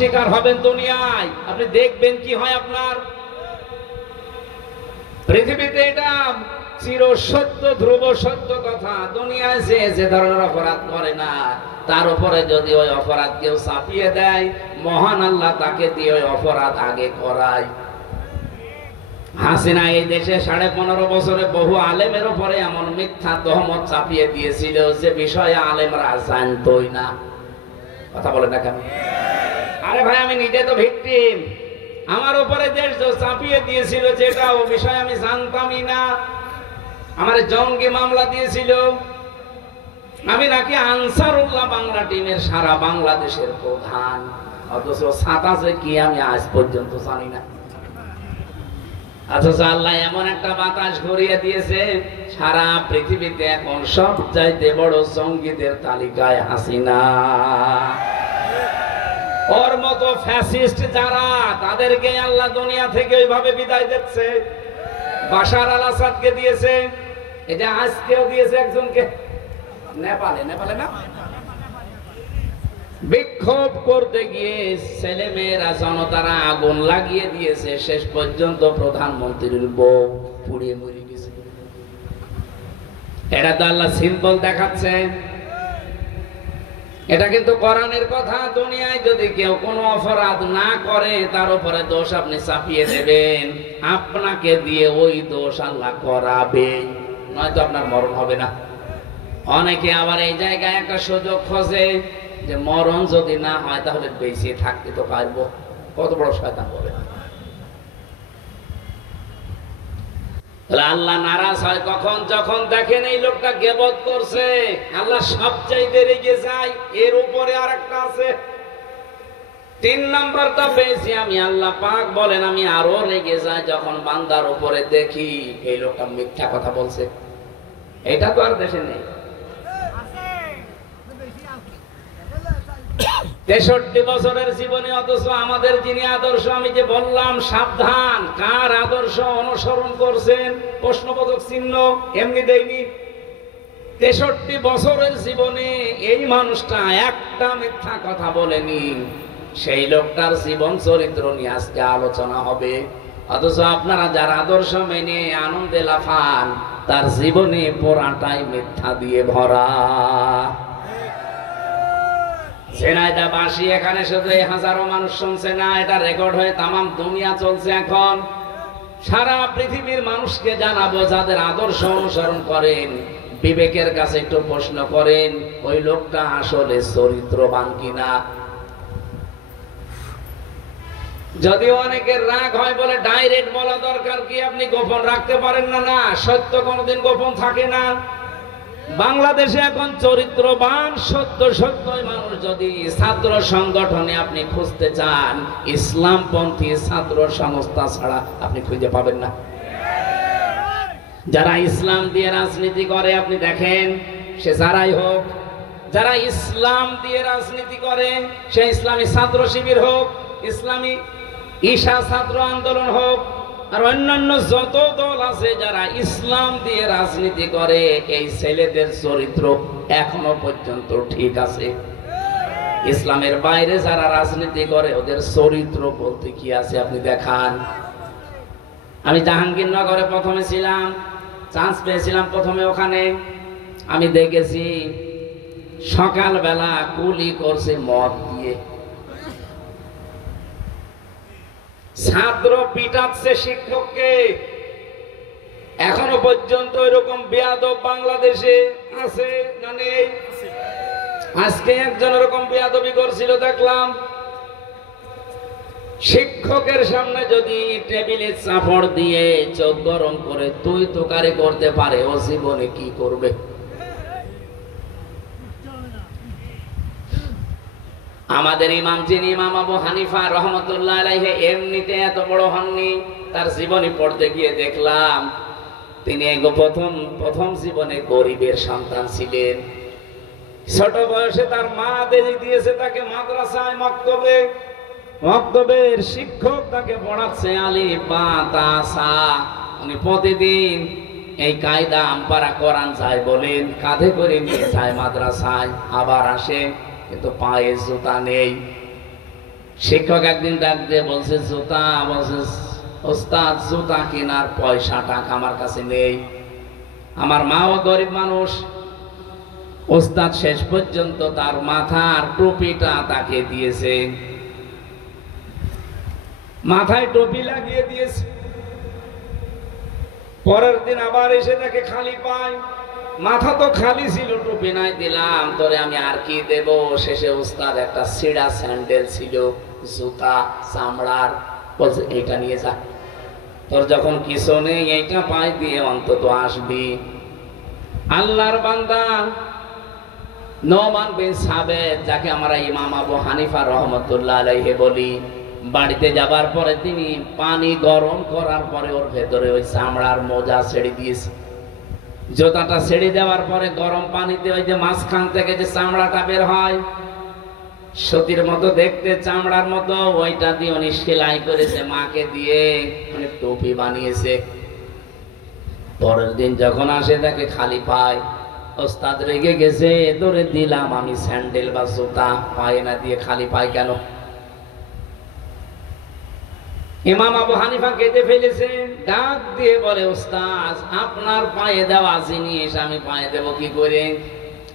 শিকার হবেন দুনিয়ায়, আপনি দেখবেন কি হয় আপনার পৃথিবীতে। এটা চির সত্য, ধ্রুব সত্য কথা। দুনিয়ায় যে ধরনের অপরাধ করে না, তার উপরে যদি ওই অপরাধ কেউ চাপিয়ে দেয়, মহান আল্লাহ তাকে দিয়ে ওই অপরাধ আগে করায়। হাসিনা এই দেশে 15.5 বছরে বহু আলেমের উপরে এমন মিথ্যা তহমত চাপিয়ে দিয়েছিল যে বিষয়ে আলেমরা জানতই না। কথা বলে না কেন? আরে ভাই, আমি নিজে তো ভিকটিম। আমার উপরে দেশ চাপিয়ে দিয়েছিল যেটা, ও বিষয়ে আমি জানতামই না। আমার জঙ্গি মামলা দিয়েছিল। আমি নাকি আনসারুল্লাহ বাংলা টিমের সারা বাংলাদেশের প্রধান, অথচ ছাতা কি আমি আজ পর্যন্ত জানি না। অথচ আল্লাহ এমন একটা বাতাস ঘুরিয়ে দিয়েছে, সারা পৃথিবীতে এখন সবচাইতে বড় জঙ্গিদের তালিকায় হাসিনা। ওর মতো ফ্যাসিস্ট যারা, তাদেরকে আল্লাহ দুনিয়া থেকে ওইভাবে বিদায় দিচ্ছে। বাশার আল আসাদকে দিয়েছে, এটা আজকেও দিয়েছে একজনকে নেপালে না, বিক্ষোভ করতে গিয়ে ছেলে মেয়েরা জনতারা আগুন লাগিয়ে দিয়েছে। শেষ পর্যন্ত প্রধানমন্ত্রীর বউ পুড়িয়ে মরে গেছে। এটা তো আল্লাহ সিম্বল দেখাচ্ছে। এটা কিন্তু কোরআনের কথা। দুনিয়ায় যদি কেউ কোনো অপরাধ না করে, তার উপরে দোষ আপনি চাপিয়ে দেবেন, আপনাকে দিয়ে ওই দোষ আল্লাহ করাবে, নয়তো আপনার মরণ হবে না। অনেকে আবার এই জায়গায় একটা সুযোগ খোঁজে যে মরণ যদি না হয় তাহলে বেঁচে থাকতে তো পারবো। কত বড় শয়তান হবে! আল্লাহ নারাজ হয় কখন? যখন দেখেন এই লোকটা গীবত করছে। আল্লাহ সবচাইতে রেগে যায়। এর উপরে আরেকটা আছে, 3 নাম্বারটা পেয়েছি আমি। আল্লাহ পাক বলেন, আমি আরো রেগে যাই যখন বান্দার উপরে দেখি এই লোকটা মিথ্যা কথা বলছে। এটা তো আর দেশে নেই। 63 বছরের জীবনে, অথচ আমাদের যিনি আদর্শ, আমি যে বললাম সাবধান, কার আদর্শ অনুসরণ করছেন প্রশ্নবোধক চিহ্ন এমনি দেয়নি। 63 বছরের জীবনে এই মানুষটা একটা মিথ্যা কথা বলেনি। সেই লোকটার জীবন চরিত্র নিয়ে আজকে আলোচনা হবে। অথচ আপনারা যার আদর্শ মেনে আনন্দে লাফান, তার জীবনে পুরাটাই মিথ্যা দিয়ে ভরা। ঝিনাইদহ বাসী এখানে শুধু হাজারো মানুষ শুনছে না, এটা রেকর্ড হয়ে তামাম দুনিয়া চলছে। এখন সারা পৃথিবীর মানুষকে জানাবো, যাদের আদর্শ অনুসরণ করেন, বিবেকের কাছে একটু প্রশ্ন করেন, ওই লোকটা আসলে চরিত্রবান কিনা। যদিও অনেকের রাগ হয় বলে ডাইরেক্ট বলা দরকার কি, আপনি গোপন রাখতে পারেন না। না, সত্য কোনোদিন গোপন থাকে না। বাংলাদেশে এখন চরিত্রবান সত্যই মানুষ যদি ছাত্র সংগঠনে আপনি খুঁজতে চান, ইসলামপন্থী ছাত্র সংস্থা ছাড়া আপনি খুঁজে পাবেন না। যারা ইসলাম দিয়ে রাজনীতি করে, আপনি দেখেন সে যারাই হোক, যারা ইসলাম দিয়ে রাজনীতি করে, সে ইসলামী ছাত্র শিবির হোক, ইসলামী ঈশা ছাত্র আন্দোলন হোক, আর অন্যান্য যত দল আছে, যারা ইসলাম দিয়ে রাজনীতি করে, এই ছেলেদের চরিত্র এখনো পর্যন্ত ঠিক আছে। ইসলামের বাইরে যারা রাজনীতি করে, ওদের চরিত্র বলতে কি আছে আপনি দেখান। আমি জাহাঙ্গীরনগরে প্রথমে ছিলাম, চান্স পেয়েছিলাম প্রথমে ওখানে। আমি দেখেছি সকালবেলা কুলি করছে মদ দিয়ে, ছাত্র পিটাচ্ছে শিক্ষককে। এখনো পর্যন্ত এরকম বেয়াদব বাংলাদেশে আছে না নেই? আজকে একজন এরকম বেয়াদবি করছিল দেখলাম। শিক্ষকের সামনে যদি টেবিলে চাপড় দিয়ে চোখ গরম করে তুই তোকারি করতে পারে, ও জীবনে কি করবে? আমাদের ইমাম, যিনি ইমাম আবু হানিফা রহমতুল্লাহ আলাইহি, এমনিতে এত বড় হননি। তার জীবনী পড়তে গিয়ে দেখলাম তিনি প্রথম জীবনে গরিবের সন্তান ছিলেন। ছোট বয়সে তার মা দিয়েছে তাকে মাদ্রাসায়, মক্তবের শিক্ষক তাকে পড়াচ্ছে আলিফ বা তা সা। উনি প্রতিদিন এই কায়দা আমপারা কোরআন যায় বলেন, কাঁধে করে নিয়ে যায় মাদ্রাসায়, আবার আসে, কিন্তু পায়ে জুতা নেই। শিক্ষক একদিন ডাক দিয়ে বলছে জুতা, বলছে ওস্তাদ জুতা কেনার পয়সা টাকা আমার কাছে নেই, আমার মাও গরিব মানুষ। ওস্তাদ শেষ পর্যন্ত তার মাথার টুপিটা তাকে দিয়েছে, মাথায় টুপি লাগিয়ে দিয়েছে। পরের দিন আবার এসে দেখে খালি পায়, মাথা তো খালি ছিল, টুপি নাই, দিলাম তোরে আমি আর কি দেব। শেষে ওস্তাদ একটা ছিঁড়া স্যান্ডেল ছিল, জুতা চামড়ার, বলছে এইটা নিয়ে যা, তোর যখন কিছু নেই এইটা পাই দিয়ে অন্তত আসবি। আল্লাহর বান্দা নোমান বিন সাবেত, যাকে আমরা ইমাম আবু হানিফা রহমতুল্লাহ আলাইহি বলি, বাড়িতে যাবার পরে তিনি পানি গরম করার পরে ওর ভেতরে ওই চামড়ার মোজা ছেড়ে দিয়েছে। জুতাটা ছেড়ে দেওয়ার পরে গরম পানিতে ওই যে মাঝখান থেকে যে চামড়াটা বের হয়, সতীর মতো দেখতে, চামড়ার মতো, ওইটা দিয়ে উনি সেলাই করেছে, মাকে দিয়ে মানে টুপি বানিয়েছে। পরের দিন যখন আসে দেখে খালি পায়। ওস্তাদ রেগে গেছে, ধরে দিলাম আমি স্যান্ডেল বা জুতা, পায়ে না দিয়ে খালি পায় কেন? ইমাম আবু হানিফা কেঁদে ফেলেছে, ডাক দিয়ে বলে ওস্তাদ আপনার পায়ে দেওয়া জিনিস আমি পায়ে দেব কি করে?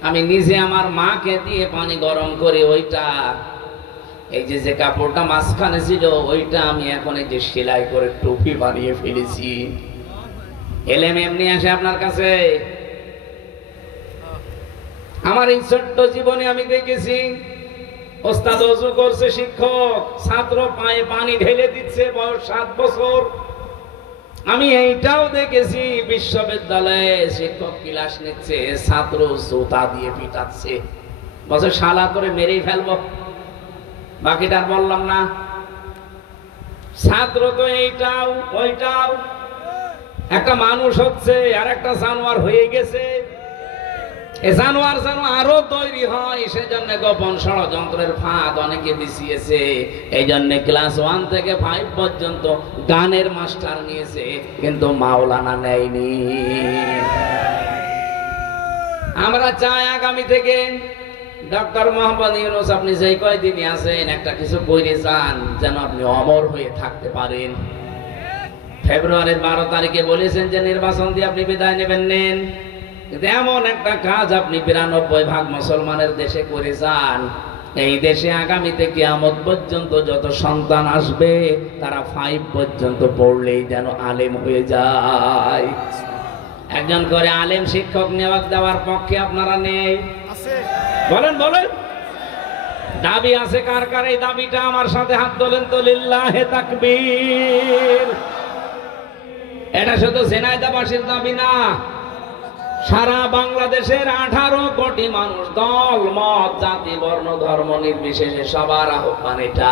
আমি নিজে আমার মাকে দিয়ে পানি গরম করে ওইটা, এই যে কাপড়টা মাঝখানে ছিল ওইটা আমি এখন এই যে সেলাই করে টুপি বানিয়ে ফেলেছি। এলেম এমনি আসে আপনার কাছে? আমার এই ছোট্ট জীবনে আমি দেখেছি ওস্তাদ ওযু করছে, শিক্ষক ছাত্র পায়ে পানি ঢেলে দিচ্ছে, বয়স 7 বছর। আমি এইটাও দেখেছি বিশ্ববিদ্যালয়ে শিক্ষক ক্লাস নিচ্ছে, ছাত্র জুতা দিয়ে পিটাচ্ছে, বলছে শালা করে মেরেই ফেলবো। বাকিটা আর বললাম না। ছাত্র তো এইটাও ওইটাও, একটা মানুষ হচ্ছে আর একটা জানোয়ার হয়ে গেছে। জানোয়ার যেন আরো তৈরি হয়, সেজন্য গোপন ষড়যন্ত্রের ফাঁদ অনেকে বিছিয়েছে। এই জন্য ক্লাস 1 থেকে 5 পর্যন্ত গানের মাস্টার নিয়েছে, কিন্তু মাওলানা নেয়নি। আমরা চাই আগামী থেকে ডক্টর মোহাম্মদ ইউনূস আপনি যেই কয়দিনই আছেন একটা কিছু করে যান, যেন আপনি অমর হয়ে থাকতে পারেন। ফেব্রুয়ারির 12 তারিখে বলেছেন যে নির্বাচন দিয়ে আপনি বিদায় নেবেন, নেন, কিন্তু এমন একটা কাজ আপনি 92% মুসলমানের দেশে করে যান, এই দেশে আগামীতে কিয়ামত পর্যন্ত যত সন্তান আসবে তারা 5 পর্যন্ত পড়লেই যেন আলেম হয়ে যায়। একজন করে আলেম শিক্ষক নেওয়া দেওয়ার পক্ষে আপনারা নেই? বলেন বলেন, দাবি আছে কার কার? এই দাবিটা আমার সাথে হাত তোলেন তো, লিল্লাহে তাকবীর। এটা শুধু ঝিনাইদহবাসীর দাবি না, সারা বাংলাদেশের 18 কোটি মানুষ, দল মত জাতি বর্ণ ধর্ম নির্বিশেষে সবার আহ্বান এটা।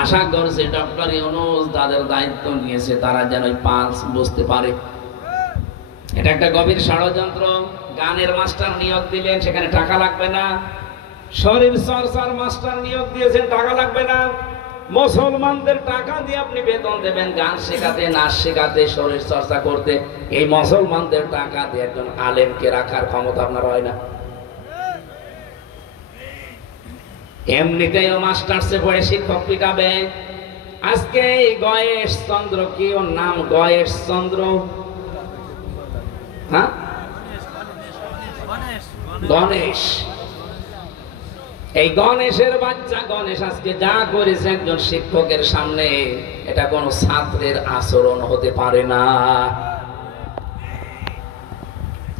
আশা করছে ডক্টর ইউনূস তাদের দায়িত্ব নিয়েছে, তারা যেন 5 বুঝতে পারে। এটা একটা গভীর ষড়যন্ত্র। গানের মাস্টার নিয়োগ দিলেন, সেখানে টাকা লাগবে না। শরীর চর্চার মাস্টার নিয়োগ দিয়েছেন, টাকা লাগবে না। মুসলমানদের টাকা দিয়ে আপনি বেতন দেবেন গান শেখাতে, নাচ শেখাতে, শরীর চর্চা করতে। এই মুসলমানদের টাকা দিয়ে একজন আলেমকে রাখার ক্ষমতা আপনার হয় না। এমনিতেই মাস্টার্সে পড়ে শিক্ষক পিটাবে। আজকে এই গয়েশ চন্দ্র, কি ওর নাম? গয়েশ চন্দ্র, হ্যাঁ, গণেশ। এই গণেশের বাচ্চা গণেশ আজকে যা করেছে একজন শিক্ষকের সামনে, এটা কোন ছাত্রের আচরণ হতে পারে না।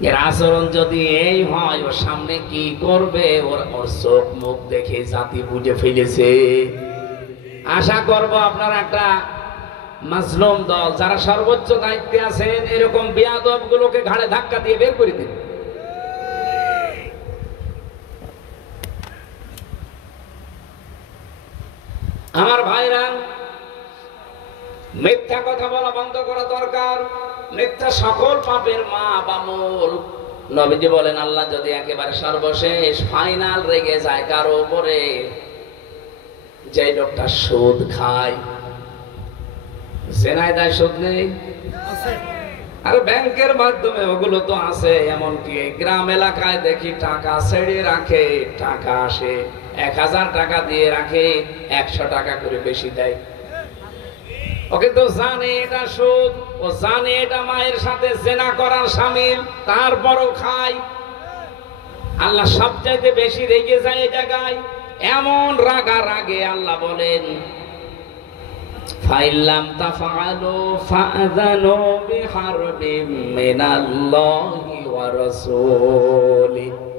এর আচরণ যদি এই হয়, ওর সামনে কি করবে ওর চোখ মুখ দেখে জাতি বুঝে ফেলেছে। আশা করব আপনারা একটা মাজলুম দল যারা সর্বোচ্চ দায়িত্বে আছেন, এরকম বেয়াদব গুলোকে ঘাড়ে ধাক্কা দিয়ে বের করে দিন। আমার ভাইরা, মিথ্যা কথা বলা বন্ধ করা দরকার। মিথ্যা সকল পাপের মা বা মূল। নবীজি বলেন, আল্লাহ যদি একেবারে সর্বশেষ ফাইনাল রেগে যায় কারো উপরে, যে লোকটা সুদ খায়, জেনায় সুদ নেই, আর ব্যাংকের মাধ্যমে ওগুলো তো আছে। এমনকি গ্রাম এলাকায় দেখি টাকা ছেড়ে রাখে, টাকা আসে, 1000 টাকা দিয়ে রাখে, 100 টাকা করে বেশি দেয়। ওকে তো জানে এটা সুদ, ও জানে এটা মায়ের সাথে জেনা করার শামিল, তারপরও খায়। আল্লাহ সবচাইতে বেশি রেগে যায় এই জায়গায়। এমন রাগে আল্লাহ বলেন, ফাইল্লাম তাফআলু ফাআযানু বিহারবিম মিনাল্লাহি ওয়া রাসূলিহি।